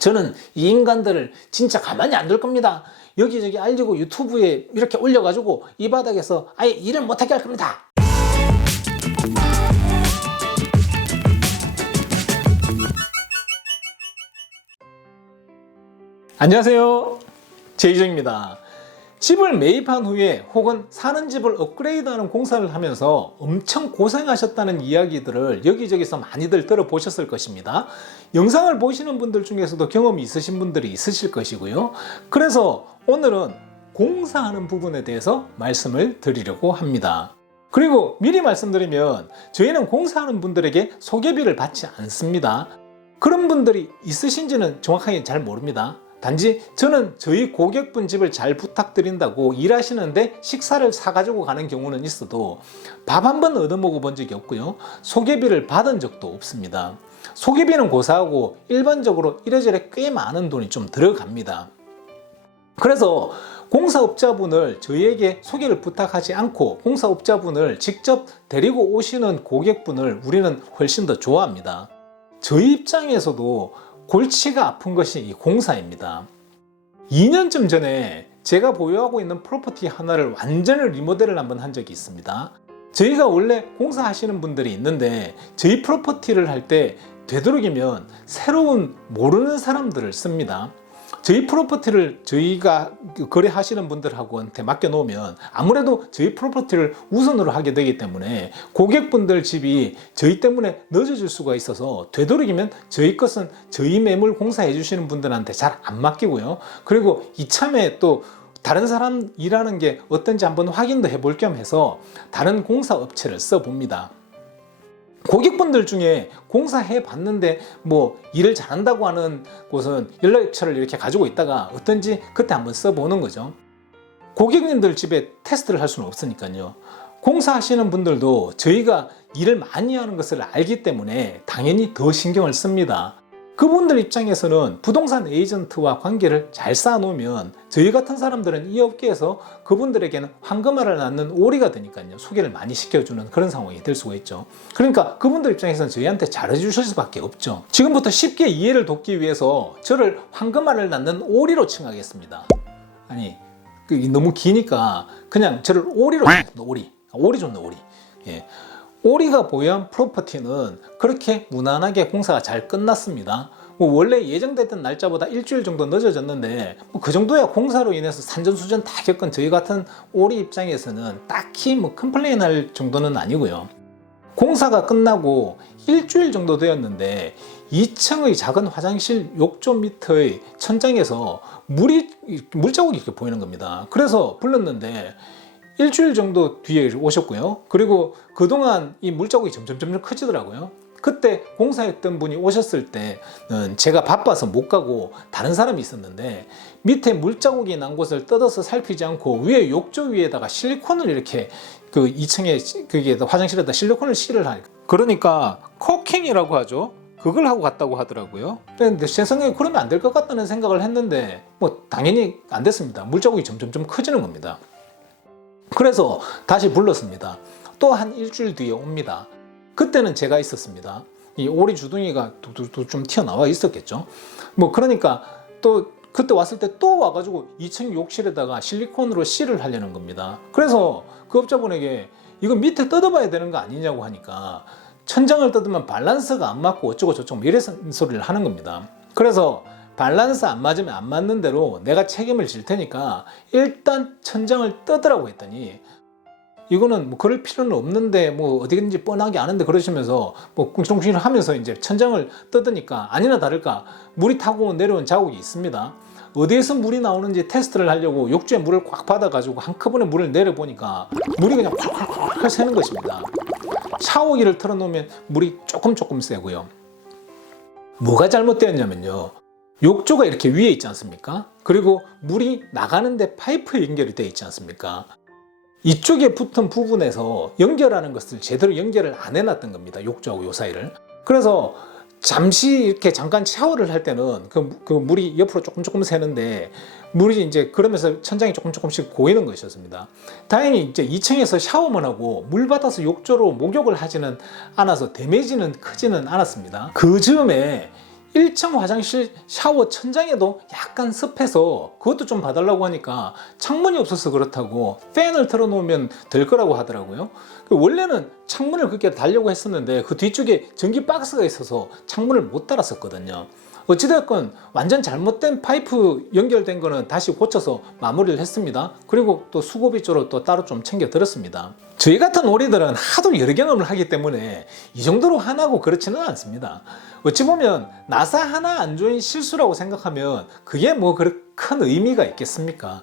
저는 이 인간들을 진짜 가만히 안 둘 겁니다. 여기저기 알리고 유튜브에 이렇게 올려가지고 이 바닥에서 아예 일을 못하게 할 겁니다. 안녕하세요, 제이정입니다. 집을 매입한 후에 혹은 사는 집을 업그레이드하는 공사를 하면서 엄청 고생하셨다는 이야기들을 여기저기서 많이들 들어보셨을 것입니다. 영상을 보시는 분들 중에서도 경험이 있으신 분들이 있으실 것이고요. 그래서 오늘은 공사하는 부분에 대해서 말씀을 드리려고 합니다. 그리고 미리 말씀드리면 저희는 공사하는 분들에게 소개비를 받지 않습니다. 그런 분들이 있으신지는 정확하게 잘 모릅니다. 단지 저는 저희 고객분 집을 잘 부탁드린다고 일하시는데 식사를 사가지고 가는 경우는 있어도 밥 한 번 얻어먹어 본 적이 없고요. 소개비를 받은 적도 없습니다. 소개비는 고사하고 일반적으로 이래저래 꽤 많은 돈이 좀 들어갑니다. 그래서 공사업자분을 저희에게 소개를 부탁하지 않고 공사업자분을 직접 데리고 오시는 고객분을 우리는 훨씬 더 좋아합니다. 저희 입장에서도 골치가 아픈 것이 이 공사입니다. 2년쯤 전에 제가 보유하고 있는 프로퍼티 하나를 완전히 리모델을 한번 한 적이 있습니다. 저희가 원래 공사하시는 분들이 있는데 저희 프로퍼티를 할 때 되도록이면 새로운 모르는 사람들을 씁니다. 저희 프로퍼티를 저희가 거래하시는 분들하고한테 맡겨놓으면 아무래도 저희 프로퍼티를 우선으로 하게 되기 때문에 고객분들 집이 저희 때문에 늦어질 수가 있어서 되도록이면 저희 것은 저희 매물 공사해 주시는 분들한테 잘 안 맡기고요. 그리고 이참에 또 다른 사람 일하는 게 어떤지 한번 확인도 해볼 겸 해서 다른 공사 업체를 써봅니다. 고객분들 중에 공사해 봤는데 뭐 일을 잘한다고 하는 곳은 연락처를 이렇게 가지고 있다가 어떤지 그때 한번 써보는 거죠. 고객님들 집에 테스트를 할 수는 없으니까요. 공사하시는 분들도 저희가 일을 많이 하는 것을 알기 때문에 당연히 더 신경을 씁니다. 그분들 입장에서는 부동산 에이전트와 관계를 잘 쌓아놓으면 저희 같은 사람들은 이 업계에서 그분들에게는 황금알을 낳는 오리가 되니까요. 소개를 많이 시켜주는 그런 상황이 될 수가 있죠. 그러니까 그분들 입장에서는 저희한테 잘해주실 수밖에 없죠. 지금부터 쉽게 이해를 돕기 위해서 저를 황금알을 낳는 오리로 칭하겠습니다. 아니 너무 기니까 그냥 저를 오리로 칭하겠습니다. 오리 좋네 오리. 예. 오리가 보유한 프로퍼티는 그렇게 무난하게 공사가 잘 끝났습니다. 원래 예정됐던 날짜보다 일주일 정도 늦어졌는데 그 정도야 공사로 인해서 산전수전 다 겪은 저희 같은 오리 입장에서는 딱히 컴플레인 할 정도는 아니고요. 공사가 끝나고 일주일 정도 되었는데 2층의 작은 화장실 욕조 밑의 천장에서 물자국이 이렇게 보이는 겁니다. 그래서 불렀는데 일주일 정도 뒤에 오셨고요. 그리고 그동안 이 물자국이 점점 커지더라고요. 그때 공사했던 분이 오셨을 때는 제가 바빠서 못 가고 다른 사람이 있었는데 밑에 물자국이 난 곳을 뜯어서 살피지 않고 위에 욕조 위에다가 실리콘을 이렇게 그 2층에 거기에 화장실에다 실리콘을 실을 하니까 그러니까 코킹이라고 하죠. 그걸 하고 갔다고 하더라고요. 근데 제 생각에 그러면 안 될 것 같다는 생각을 했는데 당연히 안 됐습니다. 물자국이 점점 커지는 겁니다. 그래서 다시 불렀습니다. 또 한 일주일 뒤에 옵니다. 그때는 제가 있었습니다. 이 오리 주둥이가 좀 튀어나와 있었겠죠. 그러니까 또 그때 왔을 때 또 와가지고 2층 욕실에다가 실리콘으로 실을 하려는 겁니다. 그래서 그 업자분에게 이거 밑에 뜯어봐야 되는 거 아니냐고 하니까 천장을 뜯으면 밸런스가 안 맞고 어쩌고 저쩌고 이런 소리를 하는 겁니다. 그래서 밸런스 안 맞으면 안 맞는 대로 내가 책임을 질 테니까 일단 천장을 뜯으라고 했더니 이거는 그럴 필요는 없는데 어디든지 뻔하게 아는데 그러시면서 꿍충충 하면서 이제 천장을 뜯으니까 아니나 다를까 물이 타고 내려온 자국이 있습니다. 어디에서 물이 나오는지 테스트를 하려고 욕조에 물을 꽉 받아가지고 한꺼번에 물을 내려보니까 물이 그냥 콸콸콸 새는 것입니다. 샤워기를 틀어놓으면 물이 조금 새고요. 뭐가 잘못되었냐면요. 욕조가 이렇게 위에 있지 않습니까? 그리고 물이 나가는데 파이프 연결이 되어 있지 않습니까? 이쪽에 붙은 부분에서 연결하는 것을 제대로 연결을 안 해놨던 겁니다. 욕조하고 요 사이를. 그래서 잠시 이렇게 잠깐 샤워를 할 때는 그 물이 옆으로 조금 새는데 물이 이제 그러면서 천장이 조금씩 고이는 것이었습니다. 다행히 이제 2층에서 샤워만 하고 물 받아서 욕조로 목욕을 하지는 않아서 데미지는 크지는 않았습니다. 그 즈음에 1층 화장실 샤워 천장에도 약간 습해서 그것도 좀 봐달라고 하니까 창문이 없어서 그렇다고 팬을 틀어놓으면 될 거라고 하더라고요. 원래는 창문을 그렇게 달려고 했었는데 그 뒤쪽에 전기 박스가 있어서 창문을 못 달았었거든요. 어찌됐건 완전 잘못된 파이프 연결된 거는 다시 고쳐서 마무리를 했습니다. 그리고 또 수고비 쪽으로 또 따로 좀 챙겨 들었습니다. 저희 같은 오리들은 하도 여러 경험을 하기 때문에 이 정도로 하나고 그렇지는 않습니다. 어찌 보면 나사 하나 안 조인 실수라고 생각하면 그게 뭐 그렇게 큰 의미가 있겠습니까?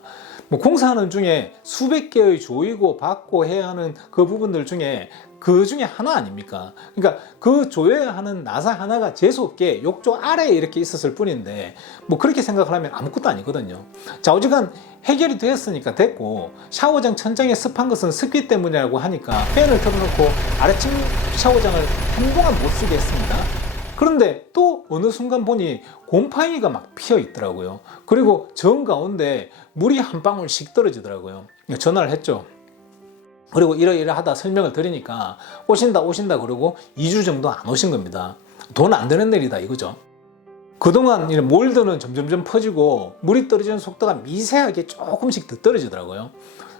뭐 공사하는 중에 수백 개의 조이고 받고 해야 하는 그 부분들 중에 그 중에 하나 아닙니까? 그러니까 그 조여야 하는 나사 하나가 재수없게 욕조 아래에 이렇게 있었을 뿐인데 뭐 그렇게 생각을 하면 아무것도 아니거든요. 자, 어지간 해결이 되었으니까 됐고, 샤워장 천장에 습한 것은 습기 때문이라고 하니까 팬을 틀어놓고 아래층 샤워장을 한동안 못 쓰게 했습니다. 그런데 또 어느 순간 보니 곰팡이가 막 피어 있더라고요. 그리고 정 가운데 물이 한 방울씩 떨어지더라고요. 전화를 했죠. 그리고 이러이러하다 설명을 드리니까 오신다 그러고 2주 정도 안 오신 겁니다. 돈 안 되는 일이다 이거죠. 그동안 몰드는 점점점 퍼지고 물이 떨어지는 속도가 미세하게 조금씩 더 떨어지더라고요.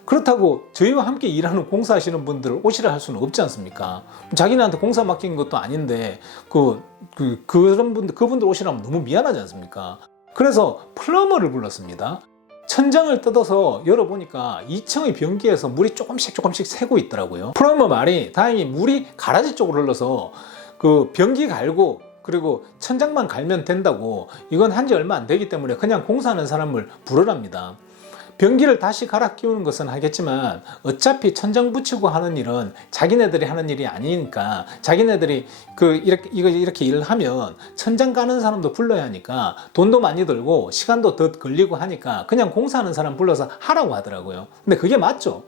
그렇다고 저희와 함께 일하는 공사하시는 분들을 오시라 할 수는 없지 않습니까? 자기네한테 공사 맡긴 것도 아닌데 그런 분들, 그분들 오시라면 너무 미안하지 않습니까? 그래서 플러머를 불렀습니다. 천장을 뜯어서 열어보니까 2층의 변기에서 물이 조금씩 새고 있더라고요. 플러머 말이 다행히 물이 가라지 쪽으로 흘러서 그 변기 갈고 그리고 천장만 갈면 된다고, 이건 한지 얼마 안 되기 때문에 그냥 공사하는 사람을 부르랍니다. 변기를 다시 갈아 끼우는 것은 하겠지만 어차피 천장 붙이고 하는 일은 자기네들이 하는 일이 아니니까 자기네들이 이렇게 일을 하면 천장 가는 사람도 불러야 하니까 돈도 많이 들고 시간도 더 걸리고 하니까 그냥 공사하는 사람 불러서 하라고 하더라고요. 근데 그게 맞죠.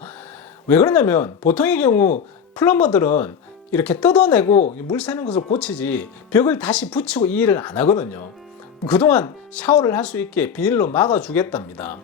왜 그러냐면 보통의 경우 플럼버들은 이렇게 뜯어내고 물 새는 것을 고치지 벽을 다시 붙이고 이 일을 안 하거든요. 그동안 샤워를 할 수 있게 비닐로 막아주겠답니다.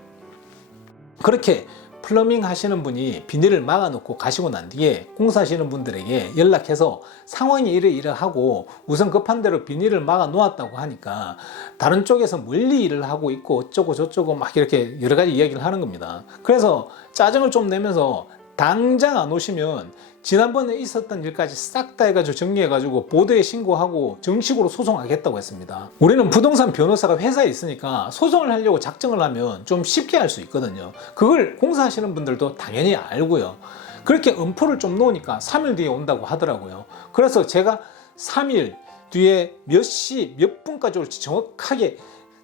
그렇게 플러밍 하시는 분이 비닐을 막아놓고 가시고 난 뒤에 공사하시는 분들에게 연락해서 상황이 이러이러하고 우선 급한 대로 비닐을 막아 놓았다고 하니까 다른 쪽에서 멀리 일을 하고 있고 어쩌고 저쩌고 막 이렇게 여러 가지 이야기를 하는 겁니다. 그래서 짜증을 좀 내면서 당장 안 오시면 지난번에 있었던 일까지 싹 다 해가지고 정리해가지고 보도에 신고하고 정식으로 소송하겠다고 했습니다. 우리는 부동산 변호사가 회사에 있으니까 소송을 하려고 작정을 하면 좀 쉽게 할 수 있거든요. 그걸 공사하시는 분들도 당연히 알고요. 그렇게 엄포를 좀 놓으니까 3일 뒤에 온다고 하더라고요. 그래서 제가 3일 뒤에 몇 시 몇 분까지 올지 정확하게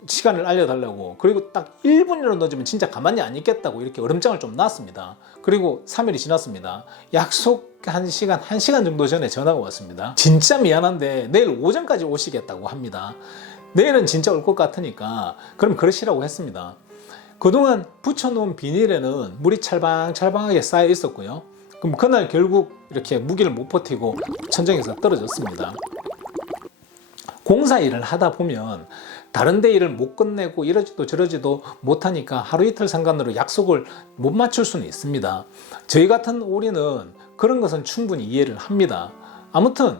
시간을 알려달라고, 그리고 딱 1분이라도 늦으면 진짜 가만히 안 있겠다고 이렇게 얼음장을 좀 놨습니다. 그리고 3일이 지났습니다. 약속한 시간 1시간 정도 전에 전화가 왔습니다. 진짜 미안한데 내일 오전까지 오시겠다고 합니다. 내일은 진짜 올 것 같으니까 그럼 그러시라고 했습니다. 그동안 붙여놓은 비닐에는 물이 찰방찰방하게 쌓여 있었고요. 그럼 그날 결국 이렇게 무기를 못 버티고 천장에서 떨어졌습니다. 공사 일을 하다 보면 다른 데 일을 못 끝내고 이러지도 저러지도 못하니까 하루 이틀 상관으로 약속을 못 맞출 수는 있습니다. 저희 같은 오리는 그런 것은 충분히 이해를 합니다. 아무튼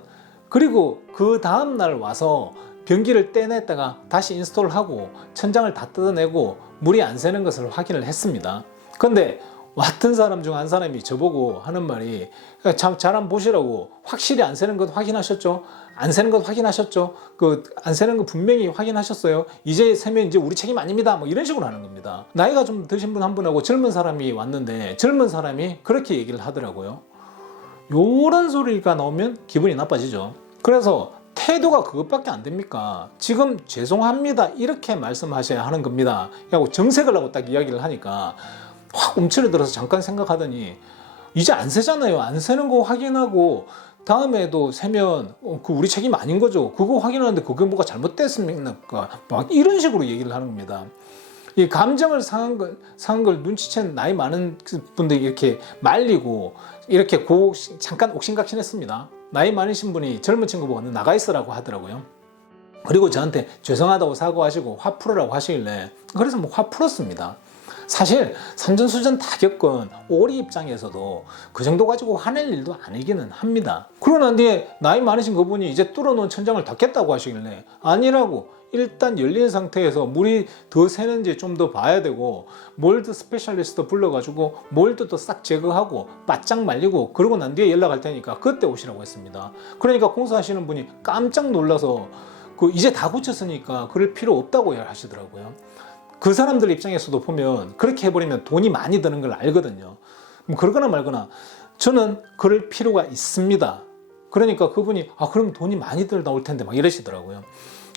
그리고 그 다음날 와서 변기를 떼냈다가 다시 인스톨하고 천장을 다 뜯어내고 물이 안 새는 것을 확인을 했습니다. 그런데 왔던 사람 중 한 사람이 저보고 하는 말이 잘 한번 보시라고, 확실히 안 새는 것 확인하셨죠? 안 새는 것 확인하셨죠? 안 새는 거 분명히 확인하셨어요? 이제 새면 이제 우리 책임 아닙니다. 뭐 이런 식으로 하는 겁니다. 나이가 좀 드신 분 한 분하고 젊은 사람이 왔는데 젊은 사람이 그렇게 얘기를 하더라고요. 요런 소리가 나오면 기분이 나빠지죠. 그래서 태도가 그것밖에 안 됩니까? 지금 죄송합니다 이렇게 말씀하셔야 하는 겁니다. 하고 정색을 하고 딱 이야기를 하니까 확 움츠러들어서 잠깐 생각하더니 이제 안 새잖아요. 안 새는 거 확인하고 다음에도 새면 그 우리 책임 아닌 거죠. 그거 확인하는데 그게 뭐가 잘못됐습니까? 막 이런 식으로 얘기를 하는 겁니다. 이 감정을 상한 걸 눈치챈 나이 많은 분들이 이렇게 말리고 이렇게 잠깐 옥신각신했습니다. 나이 많으신 분이 젊은 친구 보고 나가 있으라고 하더라고요. 그리고 저한테 죄송하다고 사과하시고 화 풀으라고 하시길래 그래서 뭐 화 풀었습니다. 사실 산전수전 다 겪은 오리 입장에서도 그 정도 가지고 화낼 일도 아니기는 합니다. 그러고 난 뒤에 나이 많으신 그분이 이제 뚫어놓은 천장을 닫겠다고 하시길래 아니라고, 일단 열린 상태에서 물이 더 새는지 좀 더 봐야 되고, 몰드 스페셜리스트 불러가지고 몰드도 싹 제거하고 바짝 말리고 그러고 난 뒤에 연락할 테니까 그때 오시라고 했습니다. 그러니까 공사하시는 분이 깜짝 놀라서 이제 다 고쳤으니까 그럴 필요 없다고 하시더라고요. 그 사람들 입장에서도 보면 그렇게 해버리면 돈이 많이 드는 걸 알거든요. 그러거나 말거나 저는 그럴 필요가 있습니다. 그러니까 그분이 그럼 돈이 많이 들 나올 텐데 막 이러시더라고요.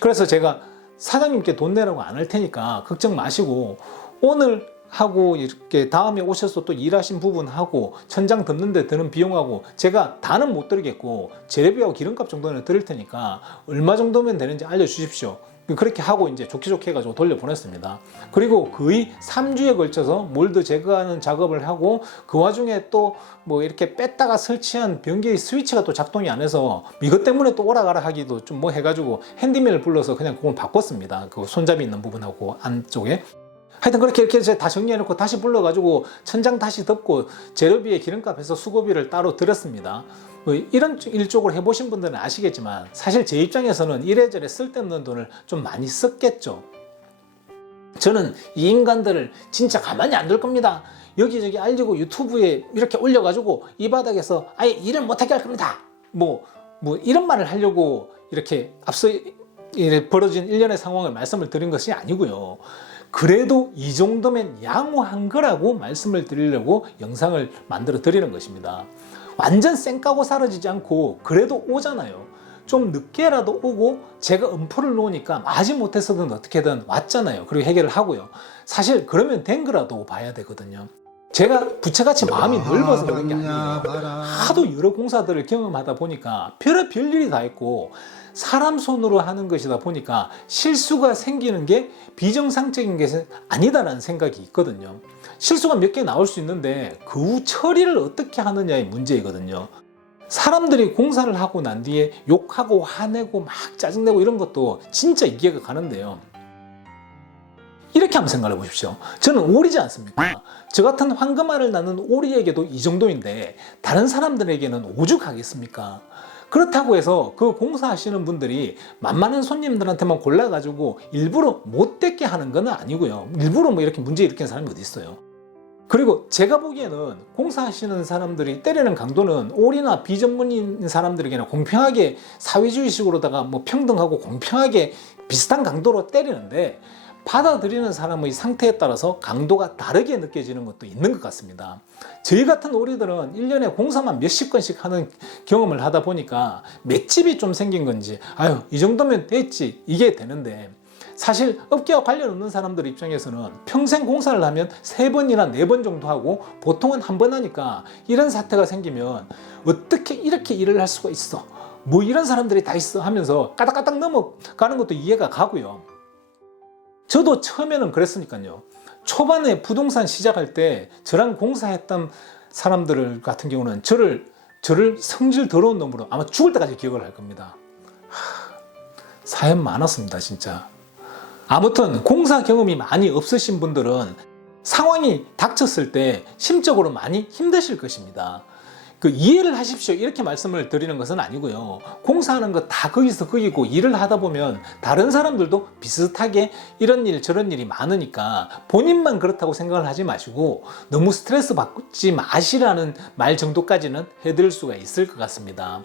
그래서 제가 사장님께 돈 내라고 안 할 테니까 걱정 마시고, 오늘 하고 이렇게 다음에 오셔서 또 일하신 부분하고 천장 덮는 데 드는 비용하고 제가 다는 못 드리겠고 재료비하고 기름값 정도는 드릴 테니까 얼마 정도면 되는지 알려주십시오. 그렇게 하고 이제 좋게 좋게 해가지고 돌려보냈습니다. 그리고 거의 3주에 걸쳐서 몰드 제거하는 작업을 하고 그 와중에 또 뭐 이렇게 뺐다가 설치한 변기 스위치가 또 작동이 안 해서 이것 때문에 또 오라가라 하기도 좀 뭐 해가지고 핸디맨을 불러서 그냥 그걸 바꿨습니다. 그 손잡이 있는 부분하고 안쪽에. 하여튼 그렇게 이렇게 다 정리해놓고 다시 불러가지고 천장 다시 덮고 재료비에 기름값에서 수고비를 따로 들였습니다. 뭐 이런 일쪽으로 해보신 분들은 아시겠지만 사실 제 입장에서는 이래저래 쓸데없는 돈을 좀 많이 썼겠죠. 저는 이 인간들을 진짜 가만히 안 둘 겁니다. 여기저기 알리고 유튜브에 이렇게 올려가지고 이 바닥에서 아예 일을 못하게 할 겁니다. 뭐 이런 말을 하려고 이렇게 앞서 벌어진 일련의 상황을 말씀을 드린 것이 아니고요. 그래도 이 정도면 양호한 거라고 말씀을 드리려고 영상을 만들어 드리는 것입니다. 완전 쌩까고 사라지지 않고 그래도 오잖아요. 좀 늦게라도 오고 제가 음포를 놓으니까 마지 못해서든 어떻게든 왔잖아요. 그리고 해결을 하고요. 사실 그러면 된 거라도 봐야 되거든요. 제가 부채같이 마음이 넓어서 그런 게 아니에요. 하도 여러 공사들을 경험하다 보니까 별의별 일이 다 있고 사람 손으로 하는 것이다 보니까 실수가 생기는 게 비정상적인 게 아니다라는 생각이 있거든요. 실수가 몇 개 나올 수 있는데 그 후 처리를 어떻게 하느냐의 문제이거든요. 사람들이 공사를 하고 난 뒤에 욕하고 화내고 막 짜증내고 이런 것도 진짜 이해가 가는데요. 이렇게 한번 생각해 보십시오. 저는 오리지 않습니까? 저 같은 황금알을 낳는 오리에게도 이 정도인데 다른 사람들에게는 오죽하겠습니까? 그렇다고 해서 그 공사하시는 분들이 만만한 손님들한테만 골라가지고 일부러 못되게 하는 건 아니고요. 일부러 뭐 이렇게 문제 일으키는 사람이 어디 있어요. 그리고 제가 보기에는 공사하시는 사람들이 때리는 강도는 오리나 비전문인 사람들에게는 공평하게 사회주의식으로다가 뭐 평등하고 공평하게 비슷한 강도로 때리는데 받아들이는 사람의 상태에 따라서 강도가 다르게 느껴지는 것도 있는 것 같습니다. 저희 같은 오리들은 1년에 공사만 몇십 건씩 하는 경험을 하다 보니까 맷집이 좀 생긴 건지 이 정도면 됐지 이게 되는데, 사실 업계와 관련 없는 사람들 입장에서는 평생 공사를 하면 3번이나 4번 정도 하고 보통은 한 번 하니까 이런 사태가 생기면 어떻게 이렇게 일을 할 수가 있어, 뭐 이런 사람들이 다 있어 하면서 까닥까닥 넘어가는 것도 이해가 가고요. 저도 처음에는 그랬으니까요. 초반에 부동산 시작할 때 저랑 공사했던 사람들 같은 경우는 저를 성질 더러운 놈으로 아마 죽을 때까지 기억을 할 겁니다. 사연 많았습니다 진짜. 아무튼 공사 경험이 많이 없으신 분들은 상황이 닥쳤을 때 심적으로 많이 힘드실 것입니다. 이해를 하십시오 이렇게 말씀을 드리는 것은 아니고요. 공사하는 거 다 거기서 거기고 일을 하다 보면 다른 사람들도 비슷하게 이런 일 저런 일이 많으니까 본인만 그렇다고 생각을 하지 마시고 너무 스트레스 받지 마시라는 말 정도까지는 해드릴 수가 있을 것 같습니다.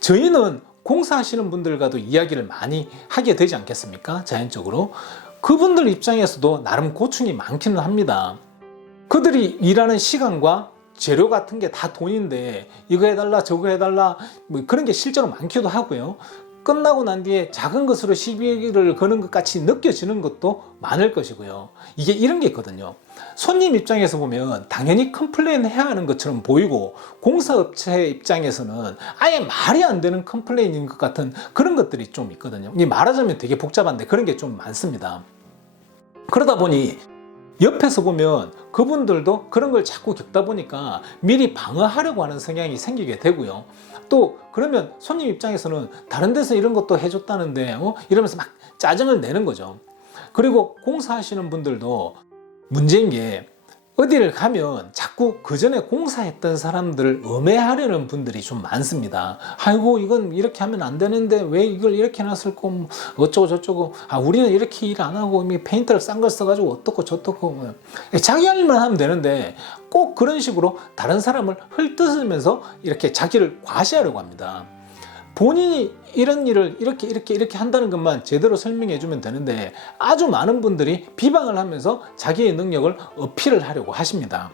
저희는 공사하시는 분들과도 이야기를 많이 하게 되지 않겠습니까? 자연적으로 그분들 입장에서도 나름 고충이 많기는 합니다. 그들이 일하는 시간과 재료 같은 게 다 돈인데 이거 해달라 저거 해달라 뭐 그런 게 실제로 많기도 하고요. 끝나고 난 뒤에 작은 것으로 시비를 거는 것 같이 느껴지는 것도 많을 것이고요. 이게 이런 게 있거든요. 손님 입장에서 보면 당연히 컴플레인 해야 하는 것처럼 보이고 공사업체 입장에서는 아예 말이 안 되는 컴플레인인 것 같은 그런 것들이 좀 있거든요. 말하자면 되게 복잡한데 그런 게 좀 많습니다. 그러다 보니 옆에서 보면 그분들도 그런 걸 자꾸 겪다 보니까 미리 방어하려고 하는 성향이 생기게 되고요. 또 그러면 손님 입장에서는 다른 데서 이런 것도 해줬다는데 이러면서 막 짜증을 내는 거죠. 그리고 공사하시는 분들도 문제인 게 어디를 가면 자꾸 그 전에 공사했던 사람들을 음해하려는 분들이 좀 많습니다. 아이고 이건 이렇게 하면 안 되는데 왜 이걸 이렇게 놨을까, 뭐 어쩌고 저쩌고, 우리는 이렇게 일 안 하고 이미 페인트를 싼 걸 써가지고 어떻고 저떻고, 자기 할 일만 하면 되는데 꼭 그런 식으로 다른 사람을 헐뜯으면서 이렇게 자기를 과시하려고 합니다. 본인이 이런 일을 이렇게 한다는 것만 제대로 설명해 주면 되는데 아주 많은 분들이 비방을 하면서 자기의 능력을 어필을 하려고 하십니다.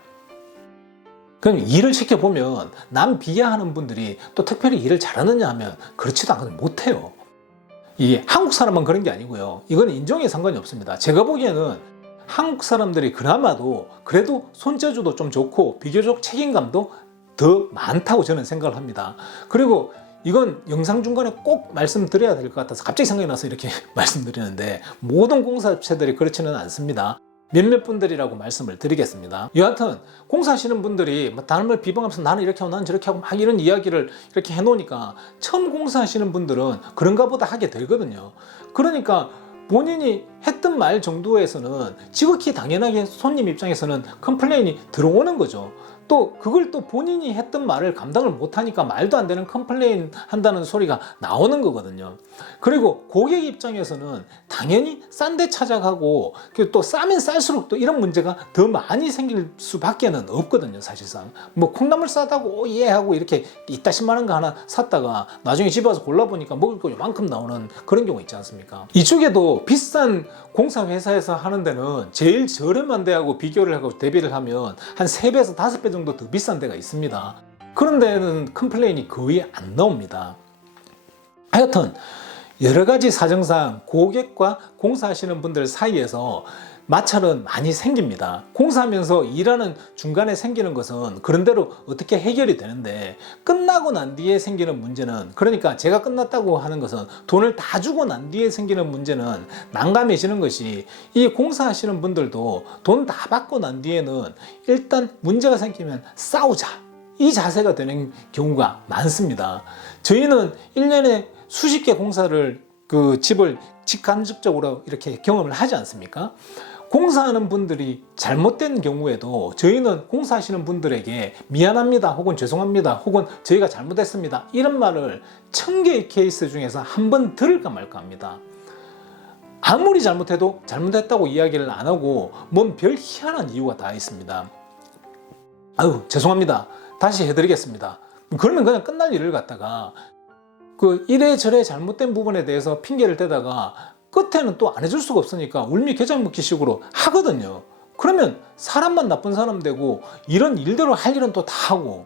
그럼 일을 시켜보면 남 비하하는 분들이 또 특별히 일을 잘하느냐 하면 그렇지도 않거든요. 못해요. 이 한국 사람만 그런 게 아니고요. 이건 인종에 상관이 없습니다. 제가 보기에는 한국 사람들이 그나마도 그래도 손재주도 좀 좋고 비교적 책임감도 더 많다고 저는 생각을 합니다. 그리고 이건 영상 중간에 꼭 말씀드려야 될 것 같아서 갑자기 생각이 나서 이렇게 말씀드리는데, 모든 공사업체들이 그렇지는 않습니다. 몇몇 분들이라고 말씀을 드리겠습니다. 여하튼 공사하시는 분들이 다른 비방하면서 나는 이렇게 하고 나는 저렇게 하고 막 이런 이야기를 이렇게 해놓으니까 처음 공사하시는 분들은 그런가 보다 하게 되거든요. 그러니까 본인이 했던 말 정도에서는 지극히 당연하게 손님 입장에서는 컴플레인이 들어오는 거죠. 또 그걸 또 본인이 했던 말을 감당을 못하니까 말도 안 되는 컴플레인 한다는 소리가 나오는 거거든요. 그리고 고객 입장에서는 당연히 싼 데 찾아가고 또 싸면 쌀수록 또 이런 문제가 더 많이 생길 수밖에는 없거든요. 사실상 뭐 콩나물 싸다고 하고 이렇게 이따시만한 거 하나 샀다가 나중에 집에 와서 골라보니까 먹을 거 요만큼 나오는 그런 경우 있지 않습니까? 이쪽에도 비싼 공사 회사에서 하는 데는 제일 저렴한 데하고 비교를 하고 대비를 하면 한 3배에서 5배 정도 더 비싼 데가 있습니다. 그런 데는 컴플레인이 거의 안 나옵니다. 하여튼 여러 가지 사정상 고객과 공사하시는 분들 사이에서 마찰은 많이 생깁니다. 공사하면서 일하는 중간에 생기는 것은 그런대로 어떻게 해결이 되는데, 끝나고 난 뒤에 생기는 문제는, 그러니까 제가 끝났다고 하는 것은 돈을 다 주고 난 뒤에 생기는 문제는 난감해지는 것이, 이 공사하시는 분들도 돈 다 받고 난 뒤에는 일단 문제가 생기면 싸우자, 이 자세가 되는 경우가 많습니다. 저희는 1년에 수십 개 공사를 집을 직간접적으로 이렇게 경험을 하지 않습니까? 공사하는 분들이 잘못된 경우에도 저희는 공사하시는 분들에게 미안합니다 혹은 죄송합니다 혹은 저희가 잘못했습니다 이런 말을 1000개의 케이스 중에서 한 번 들을까 말까 합니다. 아무리 잘못해도 잘못했다고 이야기를 안 하고 뭔 별 희한한 이유가 다 있습니다. 아유 죄송합니다, 다시 해드리겠습니다, 그러면 그냥 끝날 일을 갖다가 이래저래 잘못된 부분에 대해서 핑계를 대다가 끝에는 또 안 해줄 수가 없으니까 울미 겨자 먹기 식으로 하거든요. 그러면 사람만 나쁜 사람 되고 이런 일대로 할 일은 또 다 하고,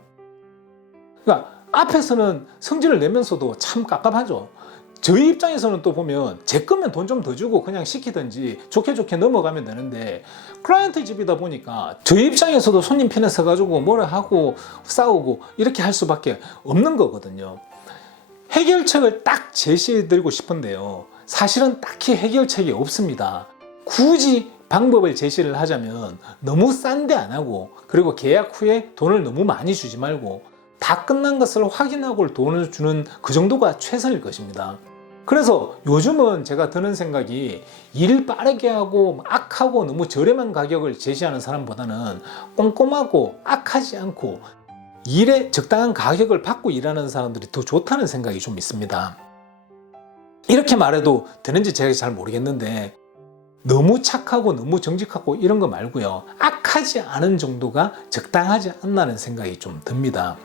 그러니까 앞에서는 성질을 내면서도 참 깝깝하죠. 저희 입장에서는 또 보면 제 거면 돈 좀 더 주고 그냥 시키든지 좋게 넘어가면 되는데, 클라이언트 집이다 보니까 저희 입장에서도 손님 편에 서가지고 뭐라 하고 싸우고 이렇게 할 수밖에 없는 거거든요. 해결책을 딱 제시해드리고 싶은데요, 사실은 딱히 해결책이 없습니다. 굳이 방법을 제시를 하자면 너무 싼데 안 하고, 그리고 계약 후에 돈을 너무 많이 주지 말고 다 끝난 것을 확인하고 돈을 주는 그 정도가 최선일 것입니다. 그래서 요즘은 제가 드는 생각이, 일 빠르게 하고 악하고 너무 저렴한 가격을 제시하는 사람보다는 꼼꼼하고 악하지 않고 일에 적당한 가격을 받고 일하는 사람들이 더 좋다는 생각이 좀 있습니다. 이렇게 말해도 되는지 제가 잘 모르겠는데, 너무 착하고 너무 정직하고 이런 거 말고요, 악하지 않은 정도가 적당하지 않나는 생각이 좀 듭니다.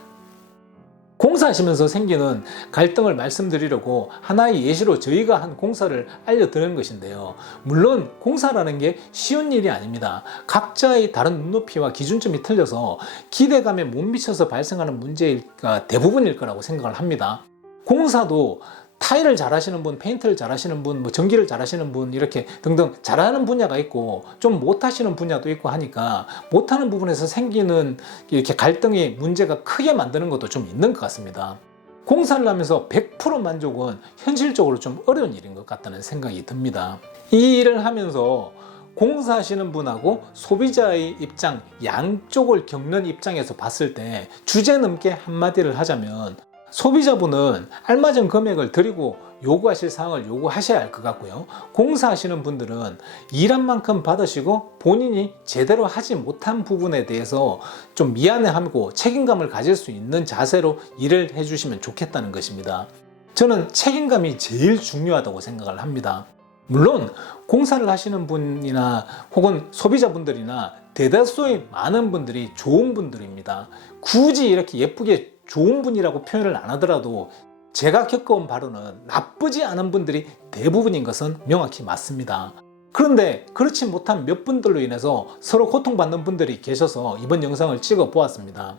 공사하시면서 생기는 갈등을 말씀드리려고 하나의 예시로 저희가 한 공사를 알려드리는 것인데요, 물론 공사라는 게 쉬운 일이 아닙니다. 각자의 다른 눈높이와 기준점이 틀려서 기대감에 못 미쳐서 발생하는 문제가 대부분일 거라고 생각을 합니다. 공사도 타일을 잘하시는 분, 페인트를 잘하시는 분, 전기를 잘하시는 분, 이렇게 등등 잘하는 분야가 있고 좀 못하시는 분야도 있고 하니까, 못하는 부분에서 생기는 이렇게 갈등의 문제가 크게 만드는 것도 좀 있는 것 같습니다. 공사를 하면서 100% 만족은 현실적으로 좀 어려운 일인 것 같다는 생각이 듭니다. 이 일을 하면서 공사하시는 분하고 소비자의 입장, 양쪽을 겪는 입장에서 봤을 때 주제 넘게 한마디를 하자면, 소비자분은 알맞은 금액을 드리고 요구하실 사항을 요구하셔야 할 것 같고요. 공사하시는 분들은 일한 만큼 받으시고 본인이 제대로 하지 못한 부분에 대해서 좀 미안해하고 책임감을 가질 수 있는 자세로 일을 해주시면 좋겠다는 것입니다. 저는 책임감이 제일 중요하다고 생각을 합니다. 물론 공사를 하시는 분이나 혹은 소비자분들이나 대다수의 많은 분들이 좋은 분들입니다. 굳이 이렇게 예쁘게 좋은 분이라고 표현을 안 하더라도 제가 겪어온 바로는 나쁘지 않은 분들이 대부분인 것은 명확히 맞습니다. 그런데 그렇지 못한 몇 분들로 인해서 서로 고통받는 분들이 계셔서 이번 영상을 찍어 보았습니다.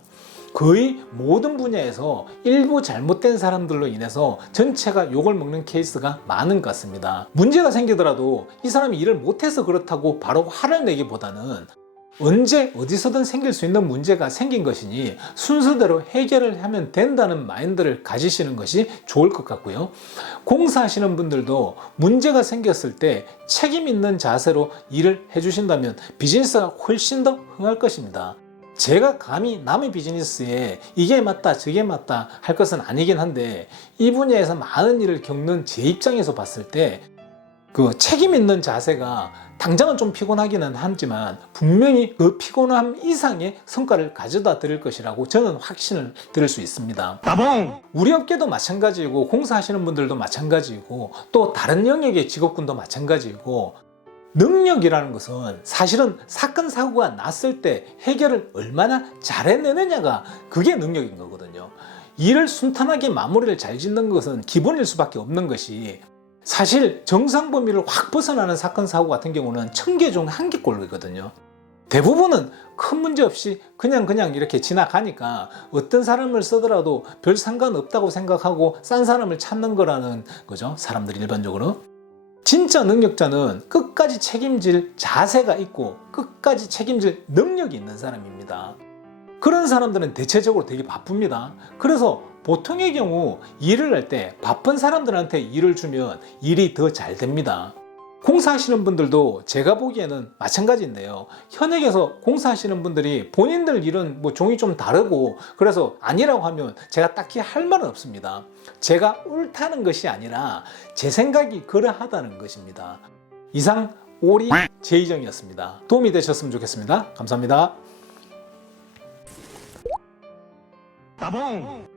거의 모든 분야에서 일부 잘못된 사람들로 인해서 전체가 욕을 먹는 케이스가 많은 것 같습니다. 문제가 생기더라도 이 사람이 일을 못해서 그렇다고 바로 화를 내기보다는 언제 어디서든 생길 수 있는 문제가 생긴 것이니 순서대로 해결을 하면 된다는 마인드를 가지시는 것이 좋을 것 같고요. 공사하시는 분들도 문제가 생겼을 때 책임 있는 자세로 일을 해주신다면 비즈니스가 훨씬 더 흥할 것입니다. 제가 감히 남의 비즈니스에 이게 맞다 저게 맞다 할 것은 아니긴 한데 이 분야에서 많은 일을 겪는 제 입장에서 봤을 때 그 책임 있는 자세가 당장은 좀 피곤하기는 하지만 분명히 그 피곤함 이상의 성과를 가져다 드릴 것이라고 저는 확신을 드릴 수 있습니다. 따봉! 우리 업계도 마찬가지고 공사하시는 분들도 마찬가지고 또 다른 영역의 직업군도 마찬가지고 능력이라는 것은 사실은 사건 사고가 났을 때 해결을 얼마나 잘 해내느냐가 그게 능력인 거거든요. 일을 순탄하게 마무리를 잘 짓는 것은 기본일 수밖에 없는 것이 사실 정상 범위를 확 벗어나는 사건 사고 같은 경우는 1000개 중 1개꼴이거든요. 대부분은 큰 문제 없이 그냥 이렇게 지나가니까 어떤 사람을 쓰더라도 별 상관없다고 생각하고 싼 사람을 찾는 거라는 거죠. 사람들이 일반적으로. 진짜 능력자는 끝까지 책임질 자세가 있고 끝까지 책임질 능력이 있는 사람입니다. 그런 사람들은 대체적으로 되게 바쁩니다. 그래서 보통의 경우 일을 할 때 바쁜 사람들한테 일을 주면 일이 더 잘 됩니다. 공사하시는 분들도 제가 보기에는 마찬가지인데요. 현역에서 공사하시는 분들이 본인들 일은 뭐 종이 좀 다르고 그래서 아니라고 하면 제가 딱히 할 말은 없습니다. 제가 옳다는 것이 아니라 제 생각이 그러하다는 것입니다. 이상 오리 제이정이었습니다. 도움이 되셨으면 좋겠습니다. 감사합니다. 따봉!